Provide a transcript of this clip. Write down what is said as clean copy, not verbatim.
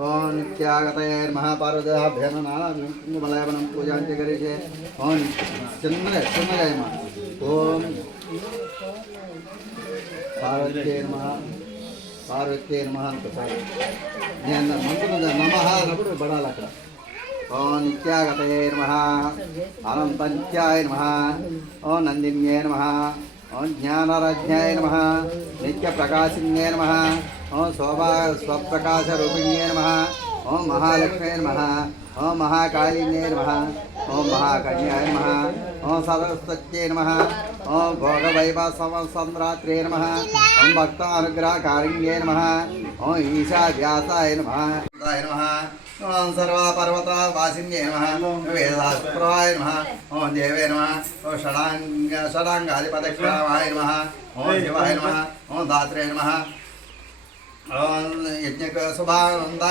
ओम नित्यागतये नमः पार्वतीभ्यः नमः कुङ्कुमलेपनं पूजां च करिष्ये ओम चिन्मय ओम पार्वत्यै नमः నేను మంత్రం నమః అన్నప్పుడు పడాలి అక్కడ ఓం నిత్యాగతయే నమః అనంతంత్యాయ నమః ఓం నందిన్యే నమః ఓం జ్ఞానరాజ్ఞాయ నమః నిత్యప్రకాశిన్యే నమః ఓం స్వప్రకాశరూపిణ్యే నమః ఓం మహాలక్ష్మ్యే నమః ఓం మహాకాళిన్యే నమః ఓం మహాకన్యాయ నమః ఓం సరస్వత్యై నమః ఓం భోగవైభవసంద్రాత్రే నమః ఓం భక్తానుగ్రహకారిణ్యే నమః ఓం ఈశావ్యాసాయ నమః ఓం సర్వపర్వతవాసిన్యే నమః వేదాస్ప్రాయ నమః ఓం దేవే నమః ఓం షడాంగాధిపదక్షిణాయ నమః ఓం శివాయ నమః ఓం దాత్రే నమః ఓం యజ్ఞక శుభానంద